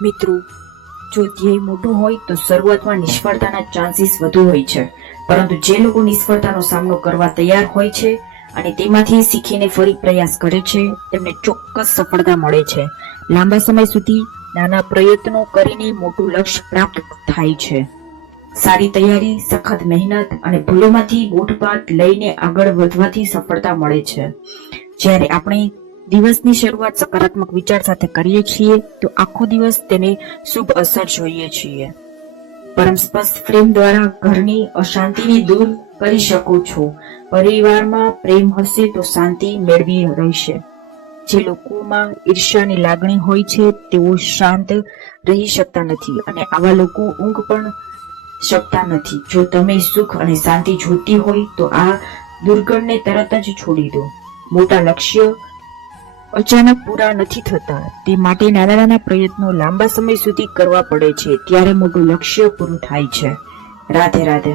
મિત્રો, જો ધ્યેય મોટું હોય તો શરૂઆતમાં નિષ્ફળતાના ચાન્સીસ વધુ હોય છે, પરંતુ જે લોકો નિષ્ફળતાનો સામનો કરવા તૈયાર હોય છે અને તેમાંથી શીખીને ફરી પ્રયાસ કરે છે, તેમને ચોક્કસ સફળતા મળે છે. લાંબા સમય સુધી નાના પ્રયત્નો કરીને મોટું લક્ષ્ય પ્રાપ્ત થાય છે. સારી તૈયારી, સખત મહેનત અને ભૂલોમાંથી બોધપાઠ લઈને આગળ વધવાથી સફળતા મળે છે. જ્યારે આપણે દિવસની શરૂઆત સકારાત્મક વિચાર સાથે કરીએ છીએ તો આખો દિવસ તેને શુભ અસર જોઈએ છીએ. પરમ સ્પષ્ટ પ્રેમ દ્વારા ઘરની અશાંતિને દૂર કરી શકો છો. પરિવારમાં પ્રેમ હશે તો શાંતિ મેળવી રહેશે. જે લોકોમાં ઈર્ષ્યાની લાગણી હોય છે તેઓ શાંત રહી શકતા નથી અને આવા લોકો ઊંઘ પણ શકતા નથી. જો તમે સુખ અને શાંતિ જોઈતી હોય તો આ દુર્ગણને તરત જ છોડી દો. મોટા લક્ષ્ય અચાનક પૂરા નથી થતા, તે માટે નાના નાના પ્રયત્નો લાંબા સમય સુધી કરવા પડે છે, ત્યારે મોટું લક્ષ્ય પૂરું થાય છે. રાધે રાધે.